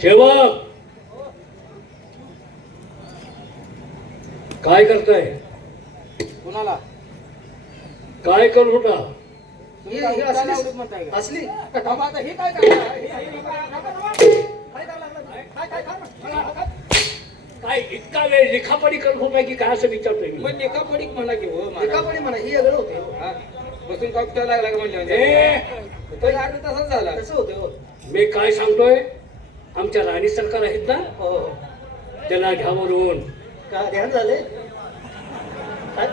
सेवक काय करताय? कुणाला काय करत होता? तुम्ही काय उठायला आवडत म्हणताय का? असली बाबा, आता हे काय करणार? काय इतका वेळ लिखापडी करत होता की काय असं विचारतोय मी. मग लेखापडीक म्हणा की हो महाराज. एकापणी म्हणा ही वेगळं होते हो. हा? बसून कॉकटेल लागला का म्हणले ए, तर अर्ध तसाच झाला. तसं होते हो. मी काय सांगतोय, आमच्या राणी सरकार आहेत ना, हो हो. त्यांना घ्यावरून. का ध्यान झाले काय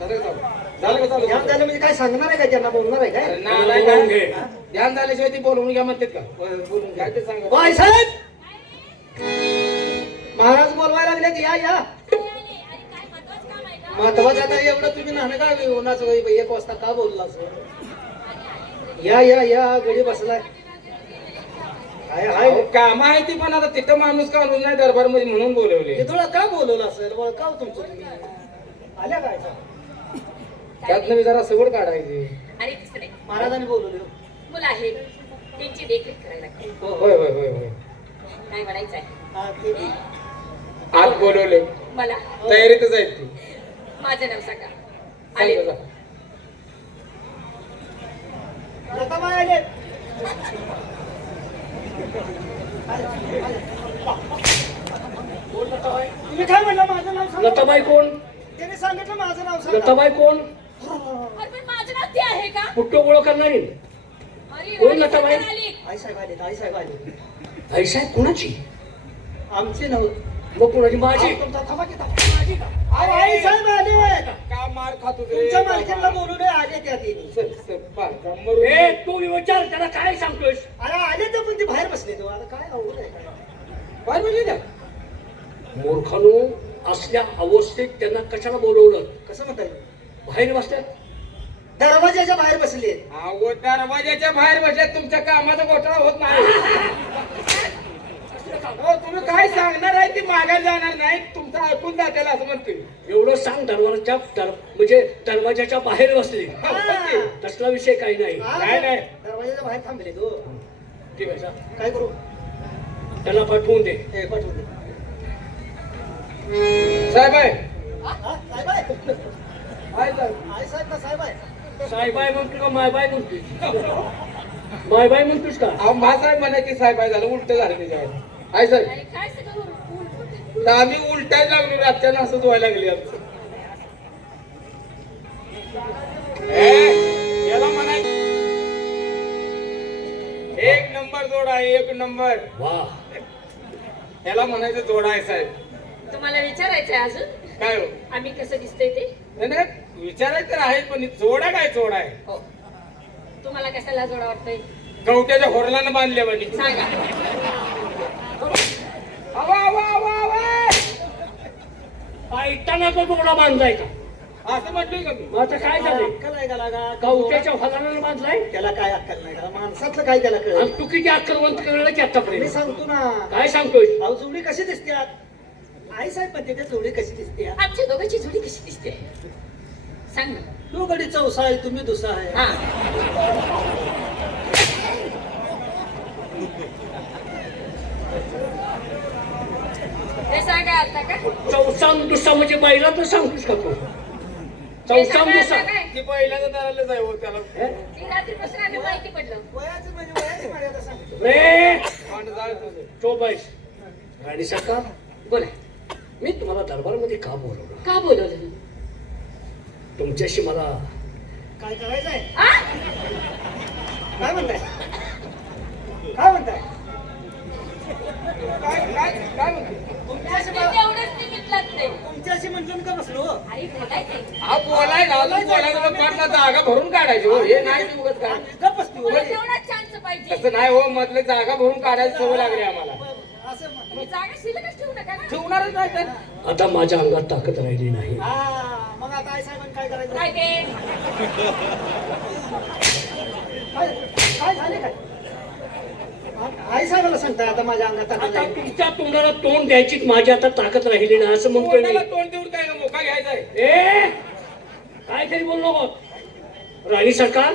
झालं का चालू? झालं का चालू? ध्यान झालं म्हणजे काय सांगणार आहे का त्यांना बोलणार आहे काय नाही बोलावून घे. ध्यान झाल्याशिवाय ती बोलवून घ्या म्हणतात का? बोलून काय ते सांगा. बाय साहेब महाराज बोलवायला लागले या या महत्वाचं आता एवढं तुम्ही नाणं काय होणार 1 वाजता का बोलला असं या या या गडी बसलाय हाय हाय अहो, काम आहे ती पण आता तिथं माणूस काढून नाही दरबार मध्ये म्हणून बोलवले. हे तुला का बोलवलं असेल का तुमचं तुम्ही आल्या काय त्यात मी जरा सगळं काढायची. आणि तिसरे महाराजांनी बोलवले हो. मुलं आहेत त्यांची देखरेख करायला लागते. हो होय होय होय होय. काय म्हणायचं आहे हा, ते- आत बोलवले मला? तयारीतच आहेत ती. माझं नाव सांगा. आले. सांगा जा. लताबाई आले. तुम्ही काय म्हणला माझं नाव सांगा लताबाई कोण? त्याने सांगितलं माझं नाव सांगा लताबाई कोण? अरे पण माझं नाव ते आहे का? कुठं गोळ करणारी? अरे कोण राणी लताबाई? सरकार आली. आई साहेब आले आई साहेब आले ऐसा कुणाची? आमचे नव मग कुणाची? माझी. तुमचा थांबा की थांबा. माझी का? अहो, आई साहेब आले होय. का मार खातो रे? तुमच्या मालकीला बोलू नये आले त्या तिने सर, सर, बार, का मरू ए, नये. तू विचार त्याला काय सांगतोयस? अरे आले तर पण ते बाहेर बसले तो आता काय अवघड आहे काय बाहेर म्हणजे द्या. मूर्खानो, असल्या अवस्थेत त्यांना कशाला बोलवलं? कसं म्हणता येईल बाहेर बसतात. दरवाजाच्या बाहेर बसले अहो, दरवाजाच्या बाहेर बसल्यात तुमच्या कामाचा घोटाळा होत नाही. हो, तुम्ही काय सांगणार आहे ती मागायला जाणार नाही. तुमचं ऐकून जातेला असं म्हणतोय. एवढं सांग, म्हणजे दरवाजाच्या बाहेर बसले. हा. तसला विषय काही नाही. नाही, नाही. दरवाजाच्या बाहेर थांबले तो ठीक आहे, जा. काय करू त्याला पाठवून दे. हे पाठवून दे. साहेब आहे. हा, साहेब आहे. आहे साहेब. आई साहेब का साहेब आहे साहेबाई म्हणतो का मायबाई म्हणतोस? मायबाई म्हणतोस का? अहो, साहेब म्हणायची साहेब आहे झालं उलट झालं त्याच्यावर. आहे साहेब. अरे काय सगळं उलटं? तर आम्ही उलटायला लागलो रातच्यानं असंच व्हायला लागली आमचं. याला म्हणाय एक नंबर जोड आहे, एक नंबर. वा, याला म्हणायचं जोड आहे साहेब. तुम्हाला विचारायचं आहे अजून काय हो? आम्ही कसं दिसतोय ते? नाही, नाही, विचारायचं तर आहे पण जोडा काय जोड आहे? हो. तुम्हाला कशाला जोडा वाटतोय गवट्याच्या होरलानं बांधल्या म्हणे. सांगा. हवा हवा हवा हवा ऐकताना तो तुकडा बांधलाय का? असं म्हटलंय का तू? मग आता काय झालंय? अक्कल आहे का लागा कवट्याच्या फलानं बांधलाय? त्याला काय अक्कल नाही का माणसातलं काय त्याला कळलं आणि तू किती अक्कलवंत कळलं की मी आतापर्यंत? सांगतो ना काय सांगतोय? अहो जोडी कशी दिसते आई साहेब म्हणते त्या जोडी कशी दिसते आमच्या दोघांची जोडी कशी दिसते सांग ना. तू गडी चौसा आहे तुम्ही दुसा आहे हा. ते सांगा आता का? चौसाम दुसा म्हणजे बैला तर सांगतोस का तू? ते चौसाम सांगा दुसा. आता काय? ती पहिल्यांदा दरालाच आहे हो त्याला. हे? ती रात्रीपासून आम्ही माहिती पडलं. वयाचं म्हणजे वयाची मर्यादा सांगितलं रे, आणि जाळ तुझं. तो बैस. राणी सरकार, बोला. मी तुम्हाला दरबारमध्ये का बोलवलं? का बोलवलं? तुमच्याशी मला काय करायचंय आ? काय म्हणताय काय म्हणताय काय काय काय म्हणते? तुमच्याशी रात्री तेवढंच निमित्त लागतंय. तुमच्याशी म्हटलं का बसलो अरे बोलायचंय. हा बोलायला तर पाटला जागा भरून काढायची हो. हे नाही की उगाच काय. गप्प बसतो मला तेवढाच चान्स पाहिजे. तसं नाही हो, मधलं जागा भरून काढायची सवय लागली आम्हाला. असं म्हण. तुम्ही जागा शिल्लकच ठेवू नका ना. ठेवणारच नाही तर. आता माझ्या अंगात ताकद राहिली नाही. हा मग आता आई साहेबांनी काय करायचं काय ते? काय काय झाले काय आई साहेबाला सांगताय आता माझ्या अंगात ताकद आता नाही. तुमच्या तोंडाला तोंड द्यायची माझी आता ताकद राहिली नाही असं म्हणतोय तोंडाला मी. तोंड देऊन काय का मोका घ्यायचा आहे? ए, काय तरी बोललो बघ. राणी सरकार,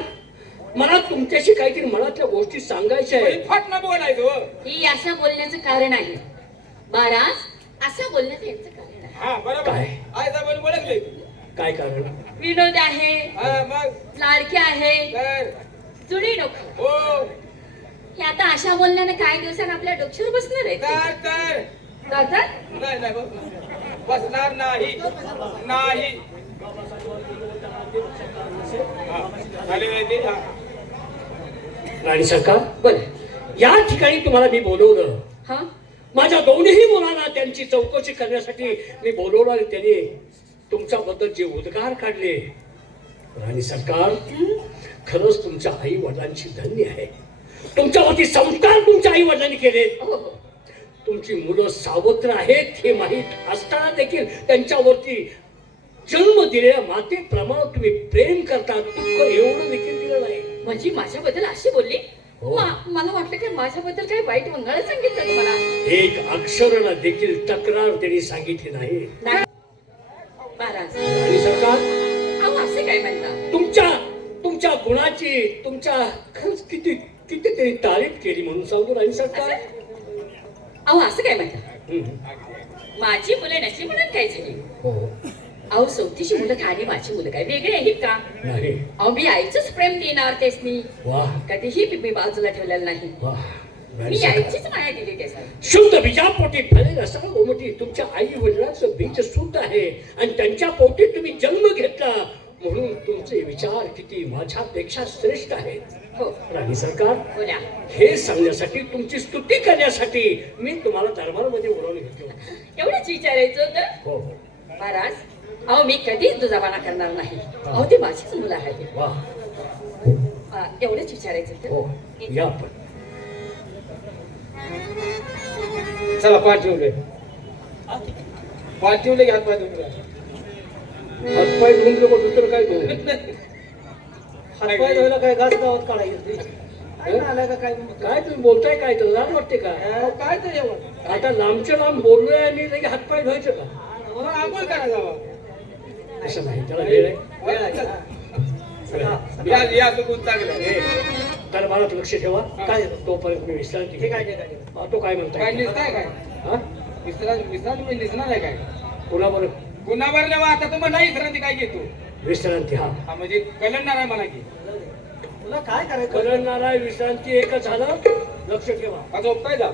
मला तुमच्याशी काहीतरी मनातल्या गोष्टी सांगायच्या आहेत. फाट ना बोलायचं हो. ही असं बोलण्याचं कारण आहे महाराज, असं बोलण्याचं यांचं कारण आहे. हा बरोबर काय? आयचा पण बोलत काय कारण? विनोद आहे, हा मग लाडके आहे, तर जुनी डोकं. हो हे आता अशा बोलण्याने काही दिवसांनी आपल्या डोक्यावर बसणार आहे. तर दादा नाही नाही बसणार नाही नाही हा, झाली माहिती? हा. राणी सरकार, बोल. या ठिकाणी तुम्हाला मी बोलवलं. हा माझ्या दोन्ही मुलांना त्यांची चौकशी करण्यासाठी मी बोलवलं आणि त्यांनी तुमच्याबद्दल जे उद्गार काढले, राणी सरकार, खरंच तुमच्या आई वडिलांची धन्य आहे. तुमच्यावरती संस्कार तुमच्या आई वडिलांनी केले. हो हो तुमची मुलं सावत्र आहेत हे माहीत असताना देखील त्यांच्यावरती जन्म दिलेल्या मातेप्रमाणे तुम्ही प्रेम करता. दुःख एवढं देखील दिलं नाही. म्हणजे माझ्याबद्दल अशी बोलली. हो. मला वाटलं की माझ्याबद्दल काही वाईट मंगळ सांगितलं तुम्हाला. एक अक्षराला देखील तक्रार त्यांनी सांगितली नाही. नाही महाराज, आणि सरकार, अहो असे काय म्हणता? तुमच्या गुणाची तुमच्या खरंच किती किती त्यांनी तारीफ केली म्हणून सांगू राणी सरकार. अहो असं काय म्हणता? हम्म. माझी मुलं नशी म्हणून काय झाली? हो. अहो चौथीची मुलं आणि माझी मुलं काय वेगळी आहेत का? नाही. अहो मी आईचंच प्रेम देणार तेसनी. वा कधीही मी बाजूला ठेवलेलं नाही. वा. राणी मी सरकार, आईचीच माया दिली तेसनी. शुद्ध बीजापोटी फलेल असा गोमटी तुमच्या आई वडिलांचं बीज शुद्ध आहे आणि त्यांच्या पोटी तुम्ही जन्म घेतला म्हणून तुमचे विचार किती माझ्यापेक्षा श्रेष्ठ आहेत. हो राणी सरकार, बोला. हे सांगण्यासाठी तुमची स्तुती करण्यासाठी मी तुम्हाला दरबारमध्ये बोलावून घेतलं. एवढंच विचारायचं होतं. हो. महाराज, अहो मी कधीच दुजाबाना करणार नाही. अहो ते माझीच मुलं आहेत. वा. एवढंच विचारायचं हो. होतं. या पण. चला पाठ ठेवले पाठ ठेवले घ्या पाय धुवून घ्या. हातपाय धुवून नको, दुसरं काय धुवून? हातपाय धुवायला काय घास गावात काढायचं काय आलाय का काय? काय तुम्ही बोलताय? काय तर लाज वाटते का? काय ते जेवण आता लांबच्या लांब बोललोय आणि लगे हातपाय धुवायचं का? आंघोळ करा जावा. असं नाही, त्याला वेळ आहे. वेळ आहे का? या चुकून चांगलं हे, दरबारात लक्ष ठेवा. काय तोपर्यंत मी विश्रांती ठीक घेतो. आहे ठीक आहे. तो काय काय म्हणताय? निसताय काय हा? विश्रांती निसणार आहे काय? कोणाबरोबर? पुन्हा भरल्यावर आता तुम्हाला नाही विश्रांती काय घेतो? विश्रांती. हा, हा म्हणजे कलंडणार आहे मला की तुला काय करायचं? कळणारा विश्रांती एकच झालं. लक्ष ठेवा. हा झोपताय जा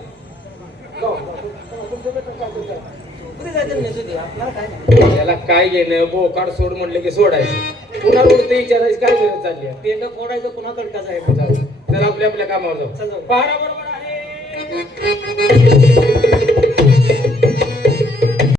कुठे जायचं नेसू दे, आपल्याला काय नाही. त्याला काय घेणं बोकाड सोड म्हणलं की सोडायचं. पुन्हा उडते विचारायची काय गरज चालली आहे? पेंड फोडायचं पुन्हा कडकाचं आहे. तर आपल्या आपल्या कामावर चल जाऊ. जाऊ. पहारा बरोबर